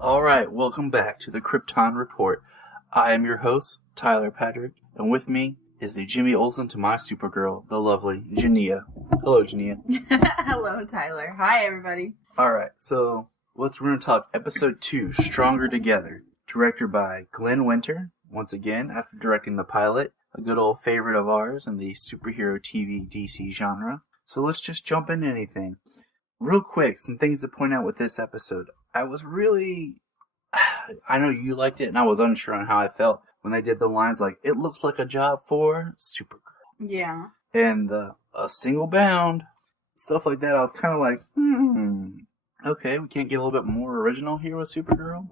Alright, welcome back to the Kyrpton Report. I am your host, Tyler Patrick, and with me is the Jimmy Olsen to my Supergirl, the lovely Jania. Hello, Jania. Hello, Tyler. Hi, everybody. Alright, so we're going to talk Episode 2, Stronger Together, directed by Glenn Winter, once again, after directing the pilot, a good old favorite of ours in the superhero TV DC genre. So let's just jump into anything. Real quick, some things to point out with this episode. I know you liked it, and I was unsure on how I felt when they did the lines like, it looks like a job for Supergirl. Yeah. And a single bound, stuff like that. I was kind of like, okay, we can't get a little bit more original here with Supergirl?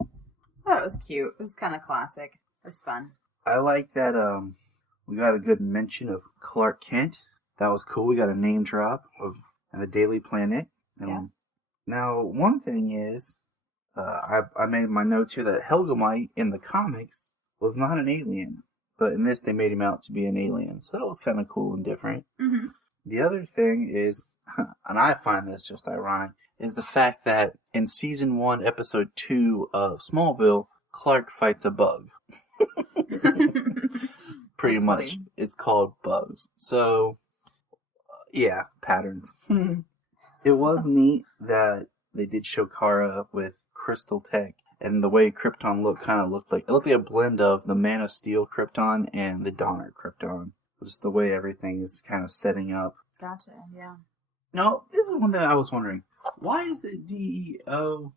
That was cute. It was kind of classic. It was fun. I like that we got a good mention of Clark Kent. That was cool. We got a name drop of the Daily Planet. Yeah. Now, one thing is, I made my notes here that Helgemite in the comics was not an alien, but in this they made him out to be an alien. So that was kind of cool and different. Mm-hmm. The other thing is, and I find this just ironic, is the fact that in Season 1, Episode 2 of Smallville, Clark fights a bug. Pretty That's much. funny. It's called bugs. So, yeah, patterns. It was neat that they did show Kara with Crystal Tech, and the way Kyrpton looked looked like a blend of the Man of Steel Kyrpton and the Donner Kyrpton. Just the way everything is kind of setting up. Gotcha, yeah. Now, this is one thing I was wondering. Why is the DEO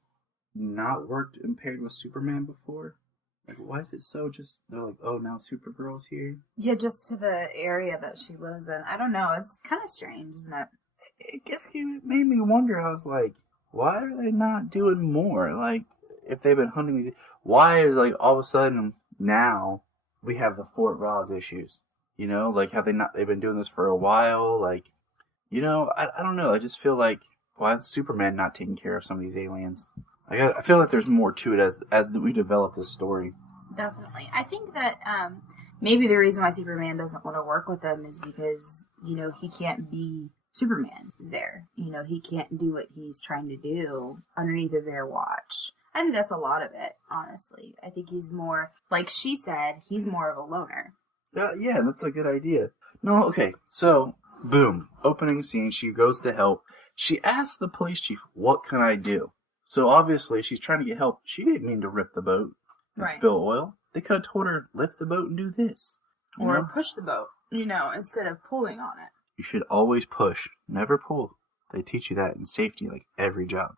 not worked and paired with Superman before? Like, why is it so just, they're like, oh, now Supergirl's here? Yeah, just to the area that she lives in. I don't know. It's kind of strange, isn't it? I guess it made me wonder. I was like, why are they not doing more? Like, if they've been hunting these, why is, like, all of a sudden now we have the Fort Ross issues? You know, like, they've been doing this for a while? Like, you know, I don't know. I just feel like, why is Superman not taking care of some of these aliens? I feel like there's more to it as we develop this story. Definitely. I think that maybe the reason why Superman doesn't want to work with them is because, you know, he can't be Superman there. You know, he can't do what he's trying to do underneath of their watch. I think that's a lot of it, honestly. I think he's more, like she said, he's more of a loner. Yeah, that's a good idea. No, okay, so, boom, opening scene, she goes to help. She asks the police chief, what can I do? So obviously she's trying to get help. She didn't mean to rip the boat and spill oil. They could have told her, lift the boat and do this. Or push the boat, you know, instead of pulling on it. You should always push, never pull. They teach you that in safety, like every job.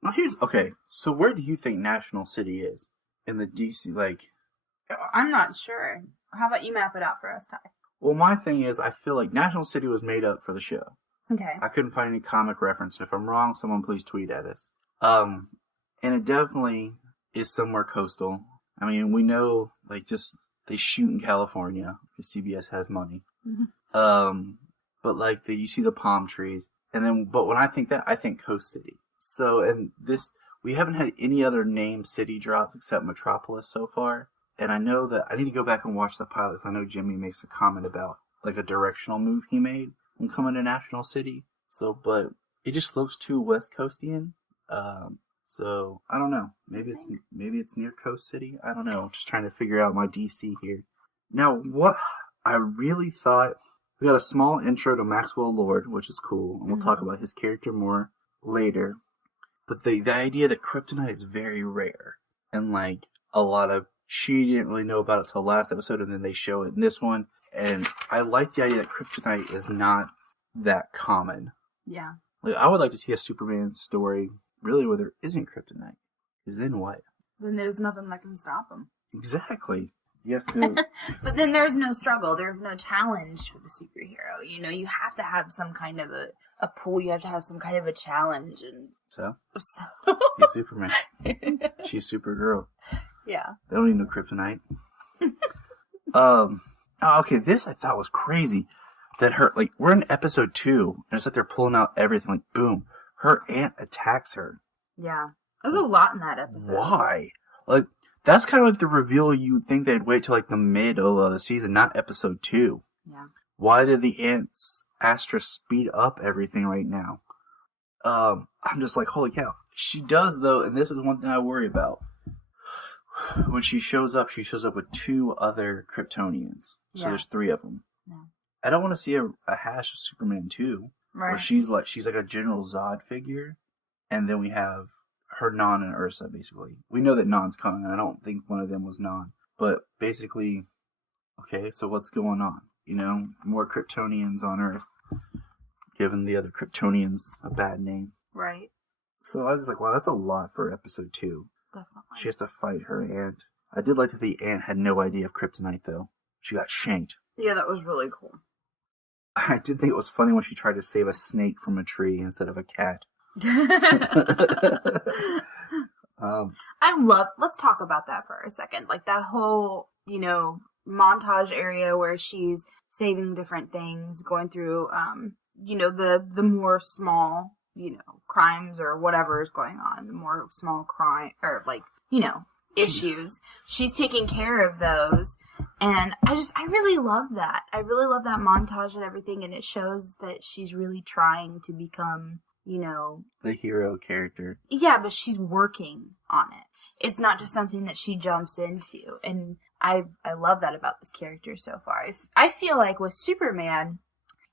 Now okay, so where do you think National City is? In the DC, like... I'm not sure. How about you map it out for us, Ty? Well, my thing is, I feel like National City was made up for the show. Okay. I couldn't find any comic reference. If I'm wrong, someone please tweet at us. And it definitely is somewhere coastal. I mean, we know, like, just, they shoot in California, because CBS has money. Mm-hmm. But, like, you see the palm trees. And then, but when I think that, I think Coast City. So, and this, we haven't had any other named city drops except Metropolis so far. And I know that, I need to go back and watch the pilot, because I know Jimmy makes a comment about, like, a directional move he made when coming to National City. So, but it just looks too West Coastian. So I don't know. Maybe it's near Coast City. I don't know. I'm just trying to figure out my DC here. Now, what I really thought, we got a small intro to Maxwell Lord, which is cool, and we'll talk about his character more later. But the idea that kryptonite is very rare, and like a lot of, she didn't really know about it till last episode, and then they show it in this one. And I like the idea that kryptonite is not that common. Yeah. Like, I would like to see a Superman story, really, where there isn't kryptonite. Because then what? then there's nothing that can stop him. Exactly. You have to... But then there's no struggle. There's no challenge for the superhero. You know, you have to have some kind of a pull. You have to have some kind of a challenge. And So? He's Superman. She's Supergirl. Yeah. They don't need no kryptonite. Okay, this I thought was crazy. That her, like, we're in episode 2, and it's like they're pulling out everything, like, boom. Her aunt attacks her. Yeah. There's a lot in that episode. Why? Like, that's kind of like the reveal you would think they'd wait till, like, the middle of the season, not episode 2. Yeah. Why did the aunt's Astra speed up everything right now? I'm just like, holy cow. She does, though, and this is one thing I worry about. When she shows up with 2 other Kryptonians. So there's 3 of them. Yeah. I don't want to see a hash of Superman 2. Right. Where she's like a General Zod figure. And then we have her Non and Ursa, basically. We know that Non's coming, and I don't think one of them was Non. But basically, okay, so what's going on? You know, more Kryptonians on Earth. Giving the other Kryptonians a bad name. Right. So I was just like, wow, that's a lot for episode 2. Definitely. She has to fight her aunt. I did like that the aunt had no idea of kryptonite, though. She got shanked. Yeah, that was really cool. I did think it was funny when she tried to save a snake from a tree instead of a cat. Let's talk about that for a second. Like that whole, you know, montage area where she's saving different things, going through, you know, the more small, you know, crimes or whatever is going on, the more small crime, or like, you know, issues. She's taking care of those. And I really love that. I really love that montage and everything. And it shows that she's really trying to become, you know, the hero character. Yeah, but she's working on it. It's not just something that she jumps into. And I love that about this character so far. I feel like with Superman,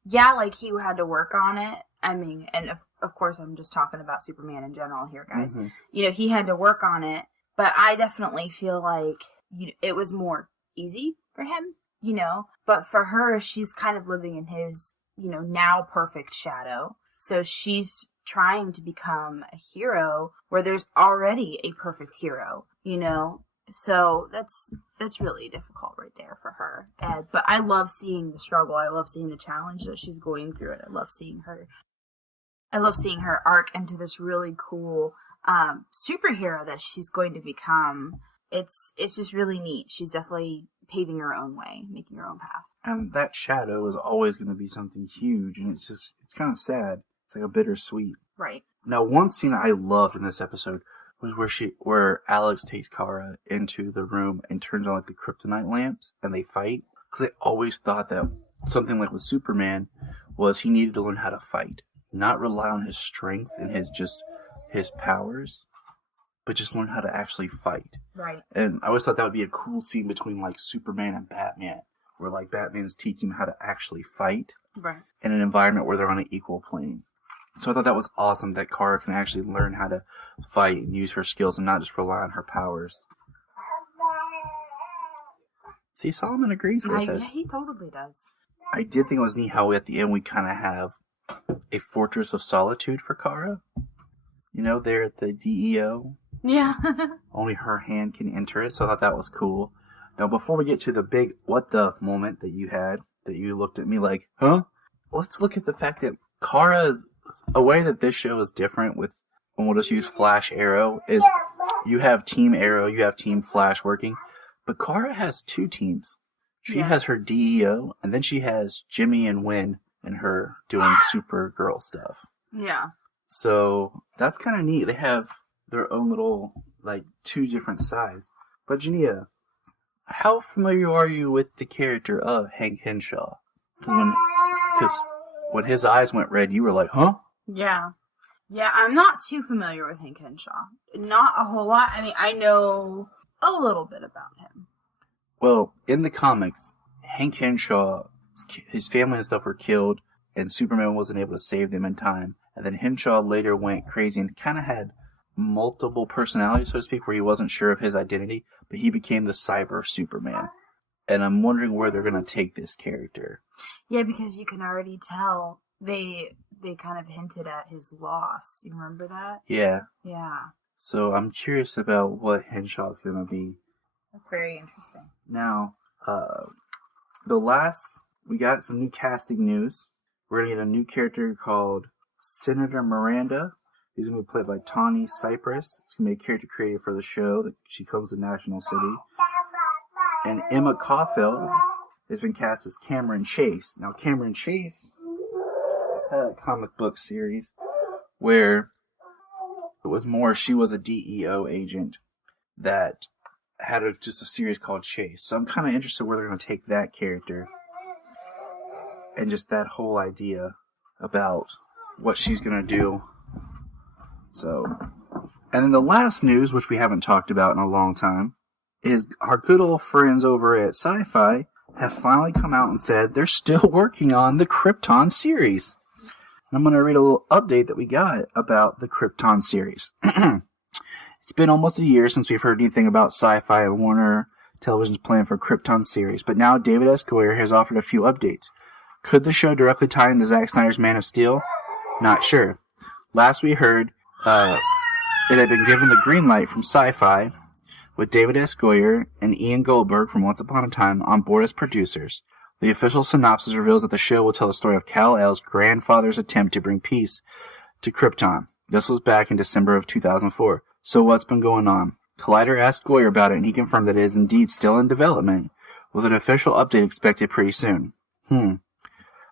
yeah, like he had to work on it. I mean, and of course I'm just talking about Superman in general here, guys. Mm-hmm. You know, he had to work on it. But I definitely feel like it was more easy for him, you know. But for her, she's kind of living in his, you know, now perfect shadow. So she's trying to become a hero where there's already a perfect hero, you know. So that's really difficult right there for her. But I love seeing the struggle. I love seeing the challenge that she's going through it. I love seeing her arc into this really cool superhero that she's going to become. It's just really neat. She's definitely paving her own way, making her own path. And that shadow is always going to be something huge, and it's kind of sad. It's like a bittersweet. Right. Now, one scene I loved in this episode was where Alex takes Kara into the room and turns on like the kryptonite lamps, and they fight. Because I always thought that something like with Superman was he needed to learn how to fight, not rely on his strength and his powers, but just learn how to actually fight. Right. And I always thought that would be a cool scene between like Superman and Batman, where like Batman's teaching him how to actually fight. Right. In an environment where they're on an equal plane. So I thought that was awesome that Kara can actually learn how to fight and use her skills and not just rely on her powers. See, Solomon agrees with us. Yeah, he totally does. I did think it was neat how at the end we kind of have a fortress of solitude for Kara. You know, there at the DEO. Yeah. Only her hand can enter it, so I thought that was cool. Now, before we get to the big what the moment that you had, that you looked at me like, huh? Let's look at the fact that Kara's, a way that this show is different with, and we'll just use Flash Arrow, is you have Team Arrow, you have Team Flash working, but Kara has 2 teams. She has her DEO, and then she has Jimmy and Wynn and her doing Supergirl stuff. Yeah. So, that's kind of neat. They have their own little, like, 2 different sides. But Jania, how familiar are you with the character of Hank Henshaw? Because when his eyes went red, you were like, huh? Yeah. Yeah, I'm not too familiar with Hank Henshaw. Not a whole lot. I mean, I know a little bit about him. Well, in the comics, Hank Henshaw, his family and stuff were killed, and Superman wasn't able to save them in time. And then Henshaw later went crazy and kind of had multiple personalities, so to speak, where he wasn't sure of his identity, but he became the Cyber Superman. And I'm wondering where they're going to take this character. Yeah, because you can already tell they kind of hinted at his loss. You remember that? Yeah. Yeah. So I'm curious about what Henshaw's going to be. That's very interesting. Now, we got some new casting news. We're going to get a new character called Senator Miranda. He's going to be played by Tawny Cypress. It's going to be a character created for the show. She comes to National City. And Emma Caulfield has been cast as Cameron Chase. Now, Cameron Chase had a comic book series where she was a DEO agent that had just a series called Chase. So I'm kind of interested where they're going to take that character and just that whole idea about what she's going to do. So, and then the last news, which we haven't talked about in a long time, is our good old friends over at Sci-Fi have finally come out and said they're still working on the Kyrpton series. And I'm going to read a little update that we got about the Kyrpton series. It's been almost a year since we've heard anything about Sci-Fi and Warner Television's plan for Kyrpton series, but now David S. Goyer has offered a few updates. Could the show directly tie into Zack Snyder's Man of Steel? Not sure. Last we heard, it had been given the green light from Sci-Fi, with David S. Goyer and Ian Goldberg from Once Upon a Time on board as producers. The official synopsis reveals that the show will tell the story of Kal-El's grandfather's attempt to bring peace to Kyrpton. This was back in December of 2004. So what's been going on? Collider asked Goyer about it, and he confirmed that it is indeed still in development, with an official update expected pretty soon.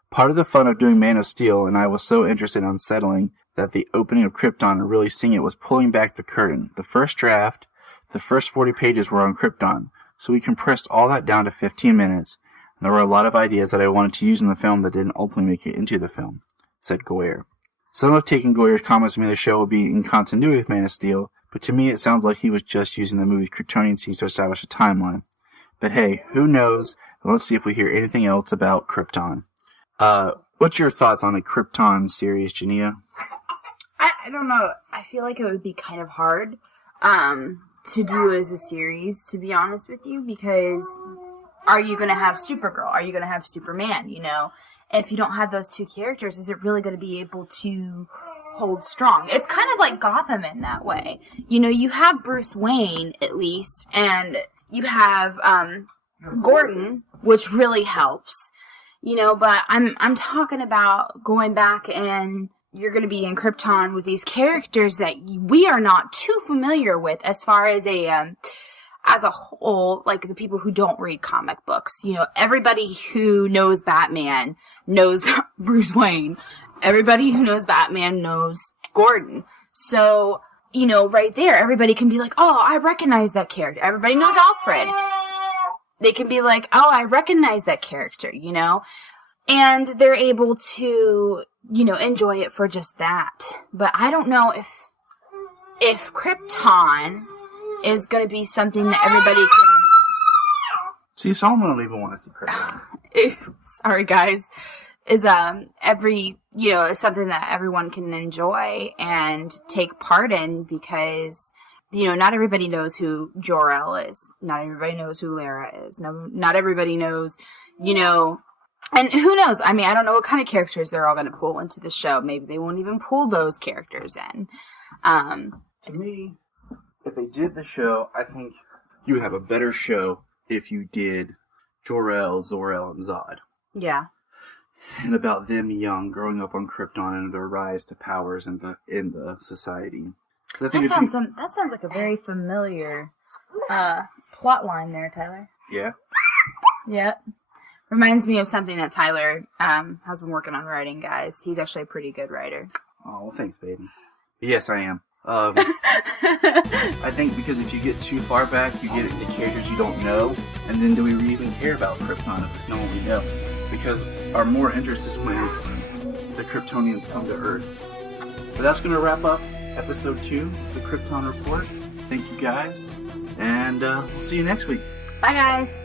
Part of the fun of doing Man of Steel, and I was so interested in unsettling that the opening of Kyrpton and really seeing it, was pulling back the curtain. The first draft, the first 40 pages were on Kyrpton, so we compressed all that down to 15 minutes, and there were a lot of ideas that I wanted to use in the film that didn't ultimately make it into the film, said Goyer. Some have taken Goyer's comments to mean the show will be in continuity with Man of Steel, but to me it sounds like he was just using the movie's Kryptonian scenes to establish a timeline. But hey, who knows? Let's see if we hear anything else about Kyrpton. What's your thoughts on a Kyrpton series, Jania? I don't know. I feel like it would be kind of hard to do as a series, to be honest with you, because are you going to have Supergirl? Are you going to have Superman? You know, if you don't have those two characters, is it really going to be able to hold strong? It's kind of like Gotham in that way. You know, you have Bruce Wayne, at least, and you have Gordon, which really helps. You know, but I'm talking about going back, and you're going to be in Kyrpton with these characters that we are not too familiar with as far as a whole, like the people who don't read comic books. You know, everybody who knows Batman knows Bruce Wayne. Everybody who knows Batman knows Gordon. So, you know, right there, everybody can be like, oh, I recognize that character. Everybody knows Alfred. They can be like, oh, I recognize that character, you know? And they're able to, you know, enjoy it for just that. But I don't know if Kyrpton is going to be something that everybody can... See, Solomon don't even want to see Kyrpton. Sorry, guys. Is something that everyone can enjoy and take part in, because... You know, not everybody knows who Jor-El is. Not everybody knows who Lara is. No, not everybody knows, you know. And who knows? I mean, I don't know what kind of characters they're all going to pull into the show. Maybe they won't even pull those characters in. To me, if they did the show, I think you would have a better show if you did Jor-El, Zor-El, and Zod. Yeah. And about them young, growing up on Kyrpton and their rise to powers in the society. That sounds like a very familiar plot line there, Tyler. Yeah? Yeah. Reminds me of something that Tyler has been working on writing, guys. He's actually a pretty good writer. Oh, well, thanks, baby. Yes, I am. I think because if you get too far back, you get into characters you don't know, and then do we even care about Kyrpton if it's no one we know? Because our more interest is when the Kryptonians come to Earth. But that's going to wrap up Episode 2, the Kyrpton Report. Thank you guys, and we'll see you next week. Bye, guys.